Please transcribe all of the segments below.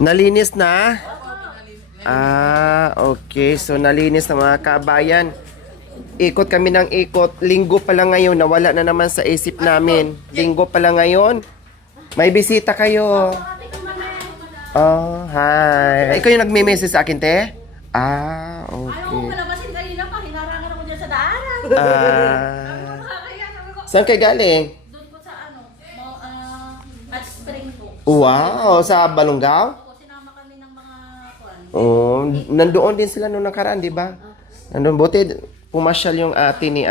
Nalinis na? Okay. So, nalinis na mga kabayan. Ikot kami ng ikot. Linggo pa lang ngayon. Nawala na naman sa isip namin. Linggo pa lang ngayon. May bisita kayo. Oh, hi. Ikaw yung nagme-message sa akin, te? Ayaw ko Okay. palabasin kanina pa. Hinarangan ako dyan sa daanan. Nakakaya. Sabi ko, Saan kayo galing? doon po sa hot spring po. Wow, sa Balongaw? Ako, sinama kami ng mga kwan. Oh, nandoon din sila nung nakaraan, di ba? Nandoon, buti pumasyal yung ate ni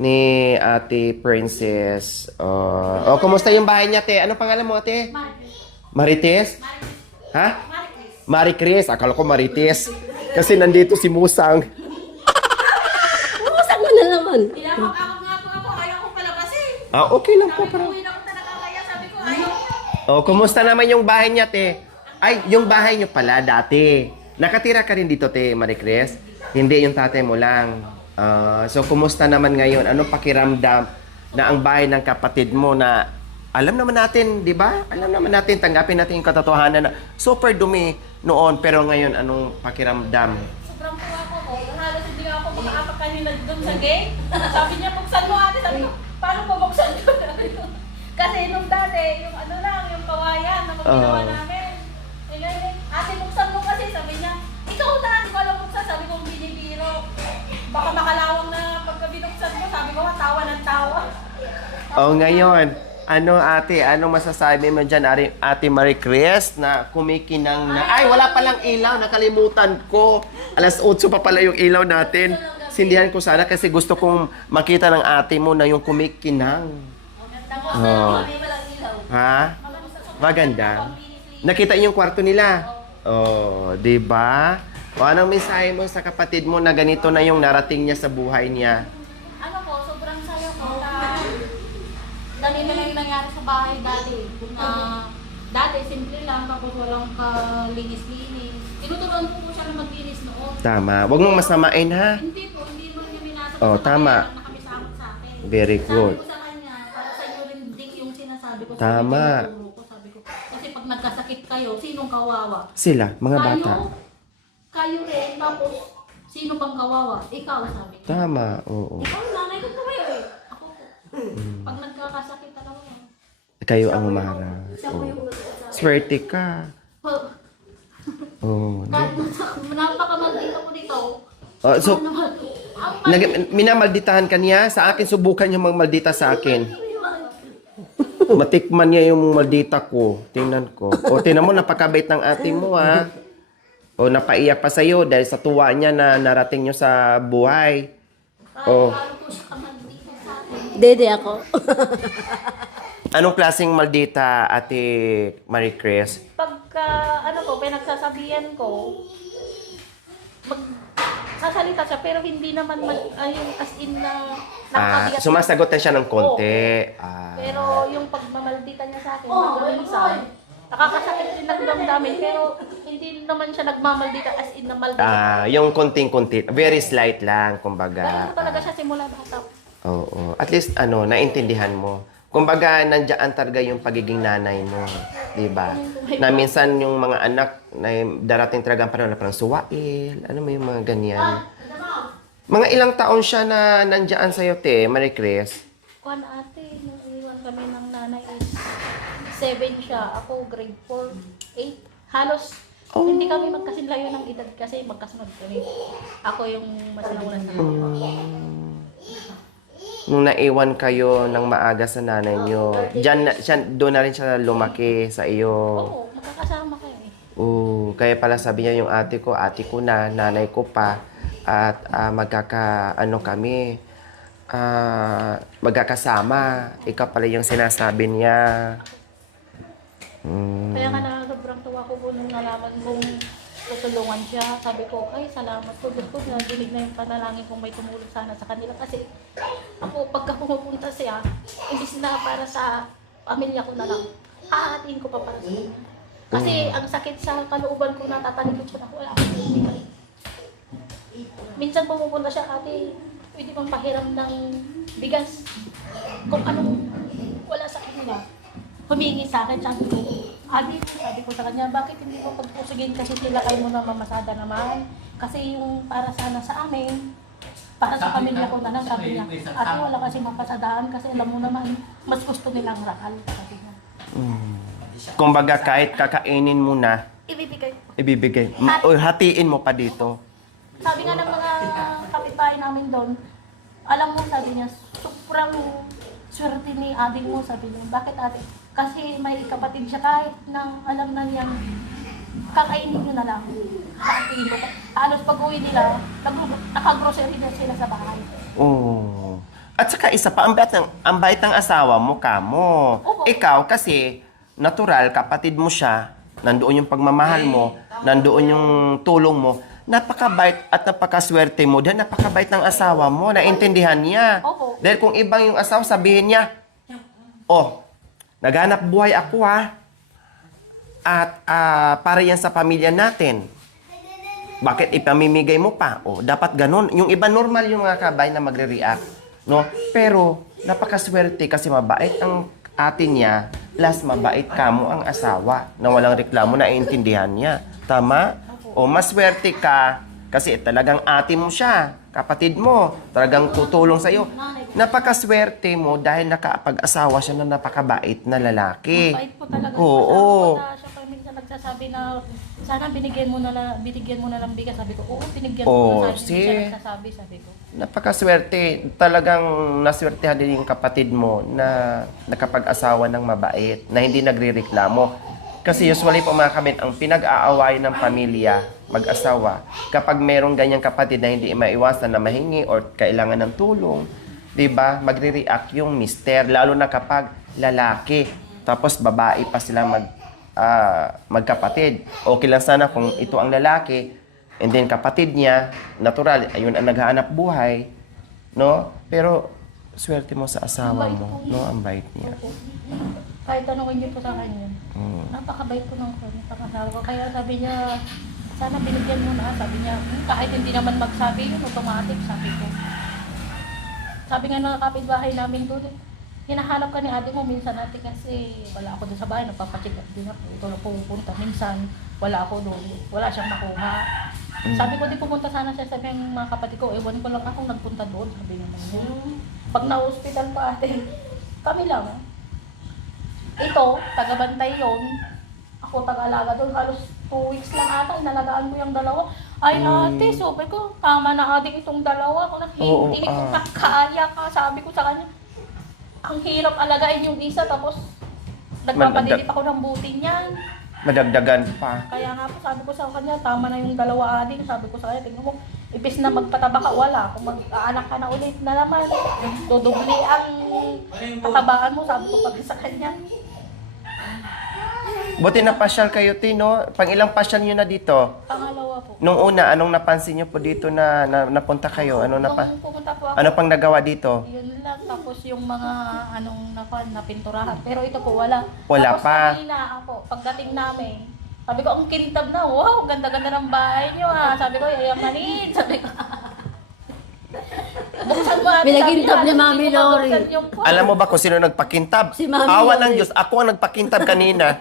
ni Ate Princess. Kumusta yung bahay niya, te? Ano pangalan mo, ate? Marites? Ha? Marie Chris. Akala ko Marites. Kasi nandito si Musang. Saan mo na naman? Pinapakakot nga po ako. Ayaw ko palabasin. Okay lang po. Sabi ko, uwi na ako talaga kaya. Sabi ko, ayaw. Kumusta naman yung bahay niya, te? Ay, yung bahay niyo pala dati. Nakatira ka rin dito, te, Marie Chris? Hindi, yung tatay mo lang. So, kumusta naman ngayon? Anong pakiramdam na ang bahay ng kapatid mo na alam naman natin, di ba? Alam naman natin, tanggapin natin yung katotohanan na super dumi noon. Pero ngayon, anong pakiramdam? Sobrang tuwa ko ko. Halos hindi ako makaapak kanina doon sa gate. Sabi niya, buksan mo ate. Sabi ko, paano pa buksan ko? Kasi nung dati, yung ano lang, yung kawayan na ginawa namin. Eh, ngayon, ate, buksan mo kasi. Sabi niya, ikaw na, hindi ko alam buksan. Sabi ko, binibiro. Baka makalawang na pagka binuksan mo. Sabi ko, tawa ng tawa. Ngayon, ano masasabi mo dyan, Ate Marie Chris, na kumikinang na, ay, wala palang ilaw, nakalimutan ko. Alas 8 pa pala yung ilaw natin. Sindihan ko sana kasi gusto kong makita ng ate mo na yung kumikinang. Oh. Ha? Maganda. Nakita yung kwarto nila. Oh, di ba? O anong mensahe mo sa kapatid mo na ganito na yung narating niya sa buhay niya? Ano po, sobrang saya ko na dami na lang nangyari sa bahay dati. Na dati, simple lang, tapos walang kalinis-linis. Tinuturuan ko po siya na maglinis noon. Tama. Huwag mong masamain, ha? Hindi po, hindi mo niya minasa. Oh, tama. Nakabisamot sa akin. Very good. Sabi ko sa kanya, para sa iyo rin din yung sinasabi ko. Tama. Sabi ko. Kasi pag nagkasakit kayo, sinong kawawa? Sila, mga bata. Kayo rin, tapos sino bang kawawa? Ikaw, sabi ko. Tama, oo. Ikaw, nanay ko po eh. Ako po. Pag nagkakasakit talaga yan. Kayo ang umarap. Oo. Swerte ka. Oh, Napakamaldita ko dito. so, minamalditahan ka niya? Sa akin, subukan niya magmaldita sa akin. Matikman niya yung maldita ko. Tingnan ko. O, tingnan mo, napakabait ng ate mo, ha? O, napaiyak pa sa'yo dahil sa tuwa niya na narating niyo sa buhay. Oh. Dede ako. Anong klaseng maldita, Ate Marie Chris? Pagka, ano po, pinagsasabihan ko, sasalita siya, pero hindi naman yung as in na nakakabigat. Sumasagot na siya ng konti. Pero yung pagmamaldita niya sa akin, minsan, nakakasakit din ng damdamin, pero hindi naman siya nagmamaldita as in na maldita. Yung konting-konti. Very slight lang, kumbaga. Ganun talaga siya simula bata. Oo. At least, naintindihan mo. Kumbaga, nandiyan talaga yung pagiging nanay mo. Diba? Na minsan yung mga anak, na darating talaga ang panahon na parang suwail. Ano mo yung mga ganyan. Mga ilang taon siya na nandiyan sa'yo, te, Marie Chris? Kuan ate, nung iwan kami ng nanay is 7 siya. Ako grade 4, 8. Halos, hindi kami magkasinlayo ng edad kasi magkasunod kami. Ako yung mas nauna sa Nung naiwan kayo ng maaga sa nanay niyo, doon na rin siya lumaki sa iyo. Oo, magkakasama kayo eh. Kaya pala sabi niya yung ate ko na, nanay ko pa. At kami, magkakasama. Ikaw pala yung sinasabi niya. Kaya nga na sobrang tuwa ko po nung nalaman kong tutulungan siya. Sabi ko, ay salamat po. Diyos ko, dinig na yung panalangin kong may tumulong sana sa kanila. Kasi ako, pagka pumupunta siya, imbis na para sa pamilya ko na lang, haatiin ko pa para sa kanya. Kasi ang sakit sa kalooban ko, natatalikod ko na wala akong ibigay. Minsan pumupunta siya, ate, pwede bang pahiram ng bigas? Kung anong wala sa kanila, humingi sa akin, sabi ko, Sabi ko sa kanya, bakit hindi mo pagpusigin kasi tilakay mo na mamasada naman? Kasi yung para sana sa amin, para sa pamilya ko na lang, sabi niya, ate wala kasi mapasadaan kasi alam mo naman, mas gusto nilang rakal, sabi niya. Kumbaga kahit kakainin mo na, Ibibigay. ibibigay. O hatiin mo pa dito. Sabi nga ng mga kapitbahay namin doon, alam mo, sabi niya, sobrang swerte ni adik mo, sabi niya. Bakit ate? Kasi may kapatid siya kahit nang alam na niyang kakainin niyo na lang. Kakainin mo. Halos pag-uwi nila, nakagrocery na sila sa bahay. Oo. At saka isa pa, ang bait ng asawa mo, kamo. Oo. Ikaw kasi, natural, kapatid mo siya, nandoon yung pagmamahal mo, nandoon yung tulong mo, napakabait at napakaswerte mo dahil napakabait ng asawa mo, naintindihan niya. Opo. Dahil kung ibang yung asawa, sabihin niya, oh, naghanap buhay ako ha, at para yan sa pamilya natin. Bakit ipamimigay mo pa? O, dapat ganun. Yung iba normal yung mga kabay na magre-react. No? Pero, napakaswerte kasi mabait ang atin niya, plus mabait kamo ang asawa na walang reklamo, naiintindihan niya. Tama? O, maswerte ka kasi talagang ate mo siya, kapatid mo, talagang tutulong sa'yo. Napakaswerte mo dahil nakapag-asawa siya na napakabait na lalaki. Mabait po talaga. Oo. Siya pa minsan nagsasabi na, sana binigyan mo na lang bigas. Sabi ko, oo, binigyan Oo, mo na. Hindi siya see? nagsasabi, sabi ko. Napakaswerte. Talagang naswertehan din yung kapatid mo na nakapag-asawa ng mabait, na hindi nagre-reklamo. Kasi usually po mga kabit, ang pinag-aaway ng pamilya, mag-asawa, kapag merong ganyang kapatid na hindi maiwasan na mahingi or kailangan ng tulong, di ba, magre-react yung mister, lalo na kapag lalaki, tapos babae pa sila magkapatid. Okay lang sana kung ito ang lalaki, and then kapatid niya, natural, ayun ang naghahanap buhay, no? Pero, swerte mo sa asawa mo, no? Ang bait niya. Opo. Kahit tanongin niyo po sa kanya, Mm. napakabait po ng pangasawa ko. Kaya sabi niya, sana binigyan mo na. Sabi niya, kahit hindi naman magsabi yun, automatic, sabi ko. Sabi nga ng kapitbahay namin doon, hinahanap ka ni ate mo minsan natin kasi wala ako doon sa bahay, nagpapacheck up din ako. Ito lang pupunta. Minsan, wala ako doon. Wala siyang makuha. Sabi ko, di pumunta sana siya. Sabi ng mga kapatid ko, ewan ko lang akong nagpunta doon. Sabi naman niya. Pag na-hospital pa ate, kami lang. Ito, taga-bantay yon. Ako taga-alaga doon. Halos 2 weeks lang ata, inalagaan ko yung dalawa. Ay ate, sabi ko, tama na ate itong dalawa. Kung hindi ko nakakaya ka, sabi ko sa kanya, ang hirap alagain yung isa, tapos nagpapadilip ako ng buti niyan. Madagdagan pa. Kaya nga po, sabi ko sa kanya, tama na yung dalawa adik. Sabi ko sa kanya, tingnan mo, ipis na magpataba ka, wala. Kung mag-aanak ka na ulit na naman, dudubli ang patabaan mo, sabi ko pag sa kanya. Buti na pasyal kayo, Tino. Pang ilang pasyal nyo na dito? Pangalawa po. Nung una, anong napansin nyo po dito na napunta kayo? Ano Nung pumunta po ako, ano pang nagawa dito? yun lang, tapos yung mga napinturahan. Pero ito po, wala. Wala tapos pa. kanina ako, pagdating namin, sabi ko, ang kintab na, wow, ganda-ganda ng bahay niyo ha. Sabi ko, yayamanin. Sabi ko, buksan mo ate. Pinagintab sabi ni niya, Mami hindi ko Lori. mabuksan yung phone. Alam mo ba kung sino nagpakintab? Si Mami Awa ng Lori. Diyos. Ako ang nagpakintab kanina.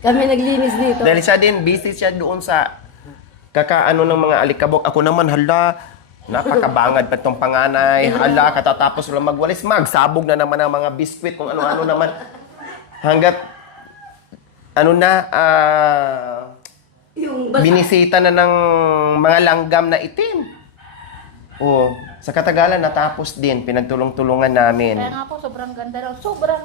Kami naglinis dito. Dahil siya din, busy siya doon sa kakaano ng mga alikabok. Ako naman, hala, napakabangad pa itong panganay. Hala, katatapos lang magwalis, magsabog na naman ang mga biskwit, kung ano-ano naman. Hanggat, Yung binisita na ng mga langgam na itim. Oo. Sa katagalan, natapos din. Pinagtulong-tulungan namin. Kaya nga po, sobrang ganda lang. Sobrang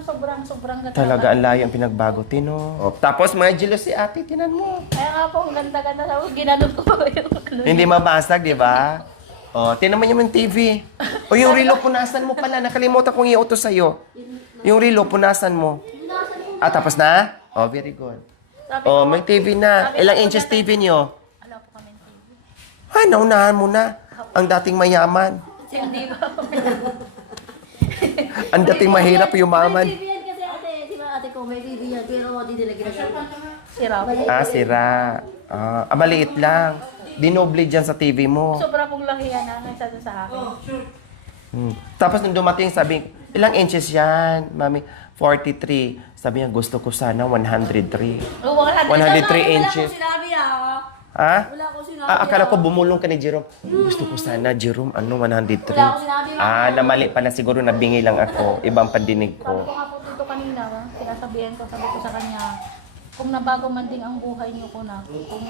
ganda. Talaga, ang layo ang pinagbago, Tino. Oh, tapos, mga jealous si ate, tinan mo. Kaya nga po, ang ganda-ganda. Tapos ginanong ko yung Hindi mabasag, di ba? Oh, tinan mo yung TV. O yung relo, punasan mo pala. Nakalimutan kong i-auto sa'yo. Yung relo, punasan mo. Ah, tapos na? Oh, very good. Sabi Oh, ko, may TV na. sabi Ilang ko, inches ganda- TV nyo? Alam po kami TV. Ay, naunahan mo na. Ang dating mayaman. Hindi ba? Ang dating mahirap yumaman. May TV yan kasi ate. Di ba ate ko may TV yan. Pero hindi nila ginagawa. Sira po. Ah, sira. Maliit lang. Dinoble dyan sa TV mo. Sobra pong lahiyan na sa akin. Tapos nung dumating, sabi, ilang inches yan, mami? 43. Sabi niya, gusto ko sana 103. Oh, wala. 103 inches. Wala ko sinabi Ha? Wala ko sinabi Akala ko bumulong ka ni Jerome. Gusto ko sana, Jerome, 103. Wala ko sinabi Namali pala siguro, nabingi lang ako. Ibang pandinig Sabi ko. ko nga po dito kanina, sinasabihan ko, sabi ko sa kanya, kung nabago man din ang buhay niyo ko na, kung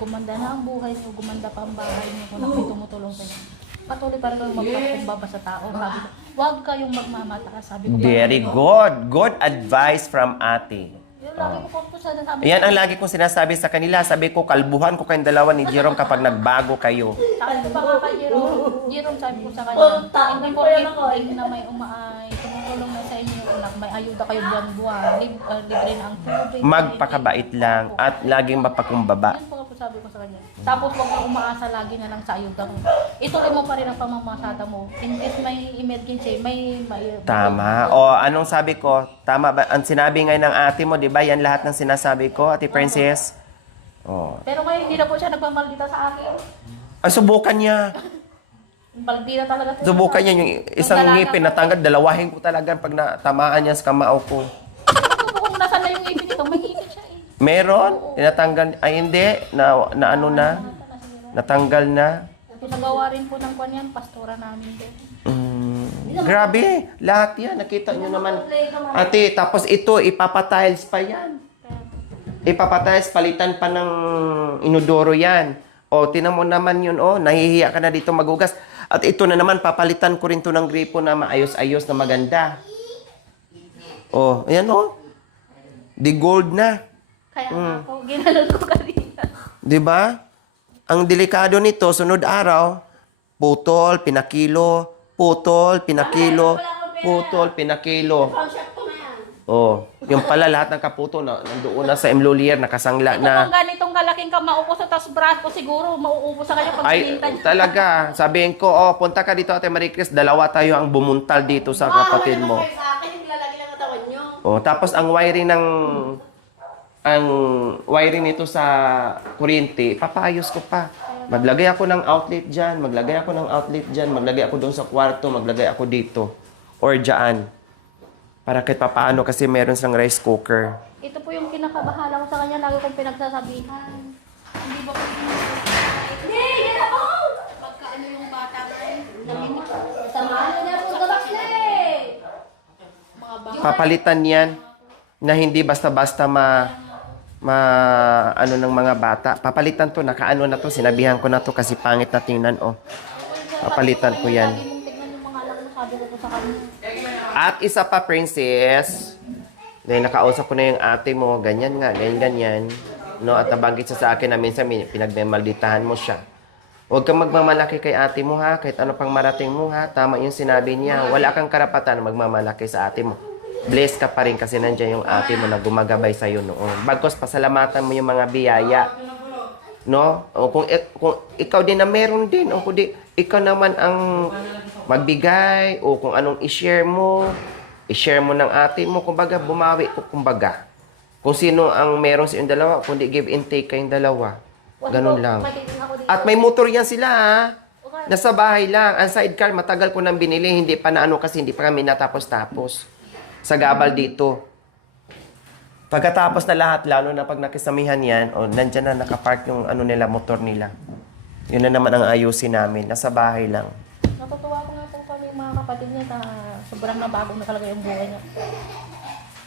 gumanda na ang buhay niyo, gumanda pa ang bahay niyo ko na, may tumutulong sa inyo. Patuloy para kang magpakumbaba sa tao. Sabi ko, huwag kayong magmamataas. Sabi ko, Very good. Good advice from ate. Yun, lagi ko po siya nasabi. Yan ang lagi kong sinasabi sa kanila. Sabi ko, kalbuhan ko kayong dalawa ni Jerome kapag nagbago kayo. Sabi ko pa nga kay Jerome, sabi ko sa kanya, hindi po hindi na may tumutulong na sa inyo, anak, may ayuda kayo buwan-buwan, libre na ang tubig. Magpakabait lang at laging mapakumbaba. Yun po nga po sabi ko sa kanya. Tapos huwag kang umaasa lagi na lang sa ayuda mo. Ituloy mo pa rin ang pamamasada mo. In case may emergency, may Tama. O anong sabi ko? Tama ba? Ang sinabi ngayon ng ate mo, di ba? Yan lahat ng sinasabi ko, Ate Princess. O. Pero ngayon hindi na po siya nagmamaldita sa akin. Subukan niya. Maldita talaga po. Subukan niya yung isang ngipin natanggal. Dalawahin ko talaga pag natamaan niya sa kamao ko. Ito po kung nasan na yung ngipin nito, may ngipin siya eh. Meron? Tinatanggal? Ay hindi. Na ano na? Natanggal na? Pinagawa rin po ng kwan yan, pastora namin din. Grabe. Lahat yan. Nakita niyo naman. Ate, tapos ito, ipapatiles pa yan. Ipapatiles, palitan pa ng inodoro yan. O, tinan mo naman yun, nahihiya ka na dito magugas. At ito na naman, papalitan ko rin to ng gripo na maayos-ayos na maganda. O, ayan Di gold na. Kaya nga ako, ginanon ko kanina. Di ba? Ang delikado nito, sunod araw, putol, pinakilo, putol, pinakilo, putol, pinakilo. Oh, yung pala lahat ng kaputo na nandoon na sa emlolier, nakasangla Ito na. kung ganitong kalaking ka maupo sa tas braso, siguro mauupo sa kanya pag Ay, sininta niya. talaga. Sabihin ko, punta ka dito, Ate Marie Chris, dalawa tayo ang bumuntal dito sa kapatid mo. Sa akin, lalaki lang katawan nyo. Oh, tapos ang wiring nito sa kuryente, papaayos ko pa. Maglagay ako ng outlet dyan, maglagay ako ng outlet dyan, maglagay ako doon sa kwarto, maglagay ako dito. Or dyan. Para kahit papaano kasi meron silang rice cooker. Ito po yung kinakabahala ko sa kanya, lagi kong pinagsasabihan. Hindi ba ko Hindi, yan ako! pagka ano yung bata ngayon, Samahan nyo na po sa bakle! mga bata. Papalitan yan na hindi basta-basta ano ng mga bata. Papalitan to, nakaano na to, sinabihan ko na to kasi pangit na tingnan, Papalitan ko yan. Lagi mong tignan yung mga anak mo, sabi ko po sa kanya. At isa pa, Princess, dahil nakausap ko na yung ate mo, ganyan nga, ganyan. No? At nabanggit siya sa akin na minsan pinagmamalditahan mo siya. Huwag kang magmamalaki kay ate mo ha, kahit ano pang marating mo ha. Tama yung sinabi niya, wala kang karapatan na magmamalaki sa ate mo. Blessed ka pa rin kasi nandiyan yung ate mo na gumagabay sa'yo noon. Bagkos pasalamatan mo yung mga biyaya. No? O kung ikaw din na meron din, o kung ikaw naman ang magbigay, o kung anong i-share mo ng ate mo, kumbaga, bumawi ko, kumbaga. Kung sino ang meron sa yung dalawa, kundi give and take kayong dalawa. Ganun lang. At may motor yan sila, ha? Nasa bahay lang. Ang sidecar, matagal ko nang binili, hindi pa na ano kasi hindi pa kami natapos-tapos. Sa gabal dito. Pagkatapos na lahat, lalo na pag nakisamihan yan, nandyan na nakapark yung nila, motor nila. Yun na naman ang ayusin namin. Nasa bahay lang. Natutuwa ko nga po kami yung mga kapatid niya na sobrang nabago na talaga yung buhay niya.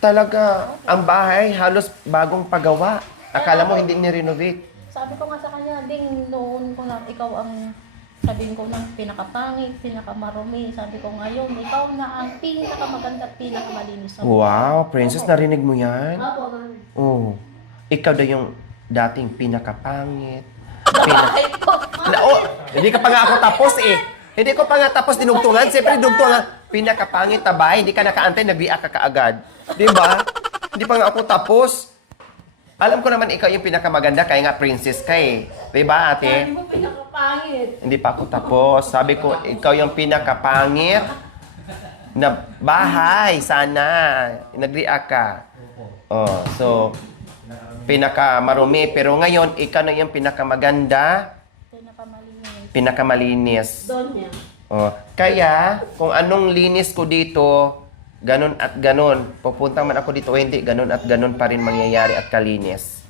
Talaga, ang bahay halos bagong pagawa. Akala mo hindi ni-renovate. Sabi ko nga sa kanya, ding noon ko lang ikaw ang sabihin ko ng pinakapangit, pinakamarumi. Sabi ko ngayon, ikaw na ang pinakamaganda at pinakamalinis. Wow, Princess, narinig mo yan? Opo, ma'am. Oo. Ikaw daw yung dating pinakapangit. Hindi ka pa nga ako tapos eh. Hindi ko pa nga tapos dinugtungan. Siyempre dinugtungan. Pinakapangit na ba? Hindi ka nakaantay, nag-react ka kaagad. Di ba? Hindi pa nga ako tapos. Alam ko naman ikaw yung pinakamaganda, kaya nga princess ka eh. Di ba, ate? Hindi mo pinakapangit. Hindi pa ako tapos. Sabi ko, ikaw yung pinakapangit na bahay. Sana. Nag-react ka. Oh, so, pinakamarumi. Pero ngayon, ikaw na yung pinakamaganda, Pinakamalinis. pinakamalinis. Doon niya. Oh, kaya, kung anong linis ko dito, ganon at ganon. Pupunta man ako dito, hindi, ganon at ganon pa rin mangyayari at kalinis.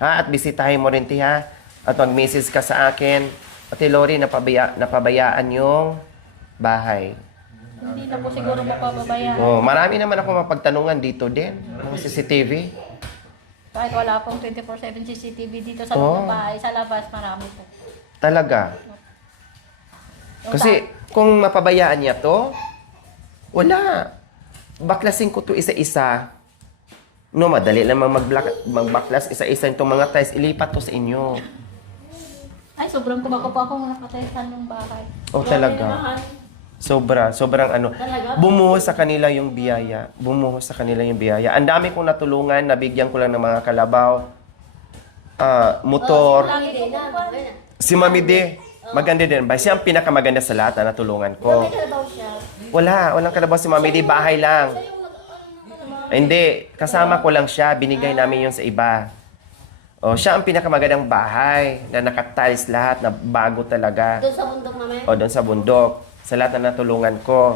Ha? At bisitahin mo rin, ti, ha? At mag-message ka sa akin. Ate Lori, napabayaan yung bahay. Hindi na po siguro mapababayaan. Oh, marami naman ako mapagtanungan dito din. Mga CCTV. Kahit wala pong 24/7 CCTV dito sa loob ng bahay, sa labas marami po. Talaga. Yung Kasi kung mapabayaan niya to, wala. Baklasin ko to isa-isa. No, madali lang magbaklas isa-isa itong mga tiles. Ilipat to sa inyo. Ay, sobrang kumako po ako nakatestan ng bahay. Oh, talaga. Sobrang ano. Talaga? Bumuhos sa kanila yung biyaya. Bumuhos sa kanila yung biyaya. Ang dami kong natulungan, nabigyan ko lang ng mga kalabaw, motor. Lagi ko po ba? Si Mami D, maganda din ba? Siya ang pinakamaganda sa lahat na natulungan ko. May kalabaw siya. Walang kalabaw si Mami D, bahay lang. Hindi, kasama ko lang siya, binigay namin yun sa iba. O, siya ang pinakamagandang bahay na nakatiles lahat, na bago talaga. Doon sa bundok namin. O, doon sa bundok. Sa lahat na natulungan ko.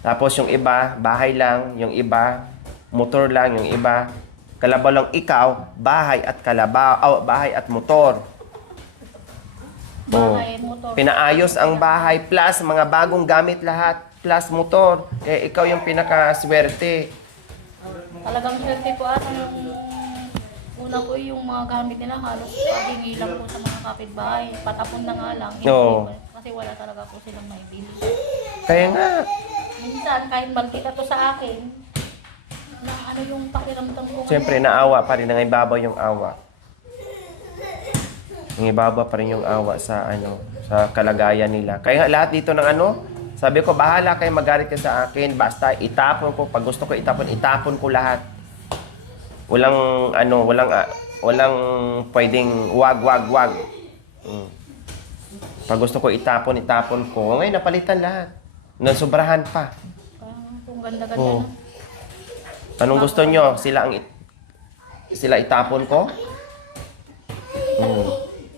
Tapos yung iba, bahay lang. Yung iba, motor lang. Yung iba, kalabaw lang ikaw, bahay at kalabaw. Bahay at motor. Bahay, motor. Pinaayos ang bahay plus mga bagong gamit lahat plus motor. Eh, ikaw yung pinakaswerte. Talagang swerte po at yung una po yung mga gamit nila halos pagingi lang po sa mga kapitbahay. Patapon na nga lang. Oo. Kasi wala talaga po silang maibili. Kaya nga, Minsan kahit magkita to sa akin, na ano yung pakiramdam ko siyempre naawa pa rin. Nangibabaw yung awa. Nangibabaw pa rin yung awa sa sa kalagayan nila. Kaya nga lahat dito ng sabi ko, bahala kayo magalit ka sa akin. Basta itapon ko. Pag gusto ko itapon ko lahat. Walang pwedeng wag. Pag gusto ko itapon ko. Ngayon, napalitan lahat. Nasubrahan pa. Kung ganda-ganda Oo. na. Anong gusto nyo? Sila itapon ko?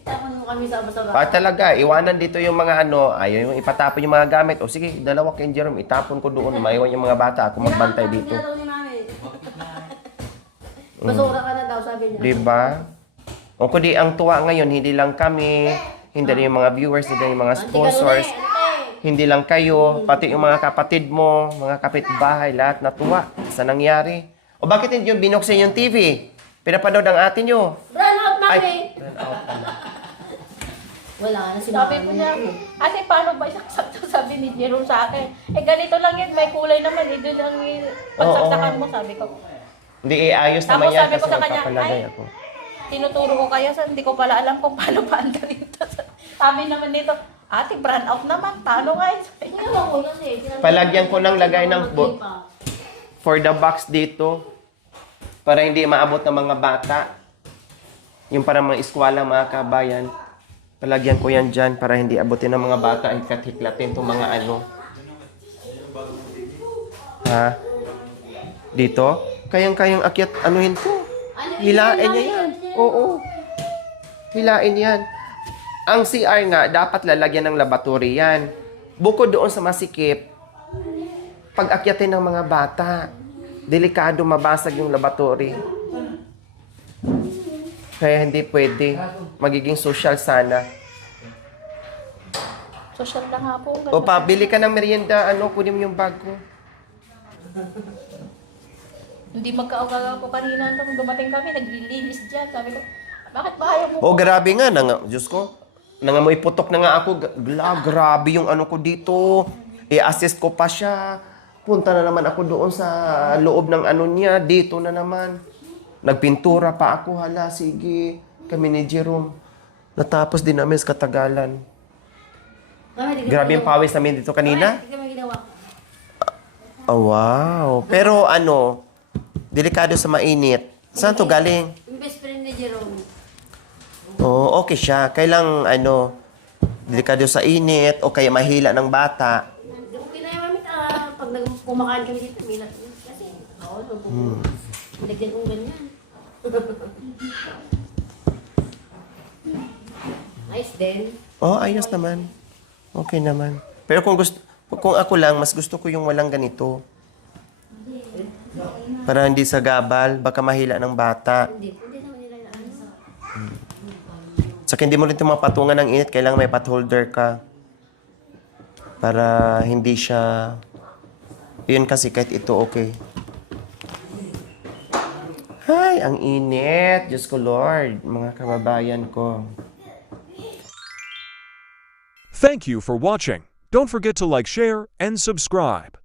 Itapon mo kami sa basa. Talaga, iwanan dito yung mga ayaw yung ipatapon yung mga gamit. O sige, dalawa kay Jerome, itapon ko doon. Maiwan yung mga bata. Ako magbantay dito. Dinalaw ni mami. Basura ka na daw, sabi niya. Diba? O kundi ang tuwa ngayon, hindi lang kami, hindi rin yung mga viewers, hindi rin yung mga sponsors, hindi lang kayo, pati yung mga kapatid mo, mga kapitbahay, lahat natuwa sa nangyari. O bakit hindi yung binuksan yung TV? Pinapanood ang atin nyo. Run out, mami! Ay. Wala na si Sabi mami. ko niya, ate paano ba sakto sabi ni Jerome sa akin? Eh ganito lang yun, may kulay naman, eh doon lang yung pagsaksakan mo, sabi ko. Hindi, ayos Tapos naman yan sabi ko kasi sa kanya, magpapalagay ay, ako. tinuturo ko kayo, hindi ko pala alam kung paano paanda rito. Sabi naman nito, ate, brand out naman, paano nga yun? Ginawa ko kasi. Palagyan ko ng lagay ng for the box dito para hindi maabot ng mga bata. Yung parang mga eskwala, mga kabayan. Palagyan ko yan dyan para hindi abutin ng mga bata. Hiklat-hiklatin itong mga Ha? Dito? Kayang-kayang akyat, anuhin ko. Hilain niya yan. Oo. Hilain yan. Ang CR nga, dapat lalagyan ng laboratory yan. Bukod doon sa masikip, pag-akyatin ng mga bata, delikado mabasag yung laboratory. Kaya hindi pwede. Magiging social sana. Social na nga po. O pa, bili ka ng merienda, kunin mo yung bag ko. Hindi magkaugaga po kanina nung dumating kami, naglilinis dyan. Sabi ko, bakit ba ayaw mo? Oh, grabe nga. Diyos ko. Nangamoy putok na nga ako. Grabe yung ko dito. I-assist ko pa siya. Punta na naman ako doon sa loob ng niya. Dito na naman. Nagpintura pa ako. Hala, sige. Kami ni Jerome. Natapos din namin sa katagalan. Grabe yung pawis namin dito kanina. Hindi kami ginawa. Oh, wow. Pero delikado sa mainit. Saan to galing? Yung best friend ni Jerome. Oo, okay siya. Kailang delikado sa init o kaya mahila ng bata. Okay na yung mami. Pag kumakain kami dito, may lahat yun. Kasi, lagyan kong ganyan. Nice din. Oh, ayos naman. Okay naman. Pero kung ako lang, mas gusto ko yung walang ganito. Para hindi sa gabal, baka mahila ng bata. Hindi naman nila na ano. Saka hindi mo rin ito mapatungan ng init, kailangan may pot holder ka. Para hindi siya... Yun kasi kahit ito okay. Ay, ang init. Diyos ko Lord, mga kababayan ko. Thank you for watching. Don't forget to like, share, and subscribe.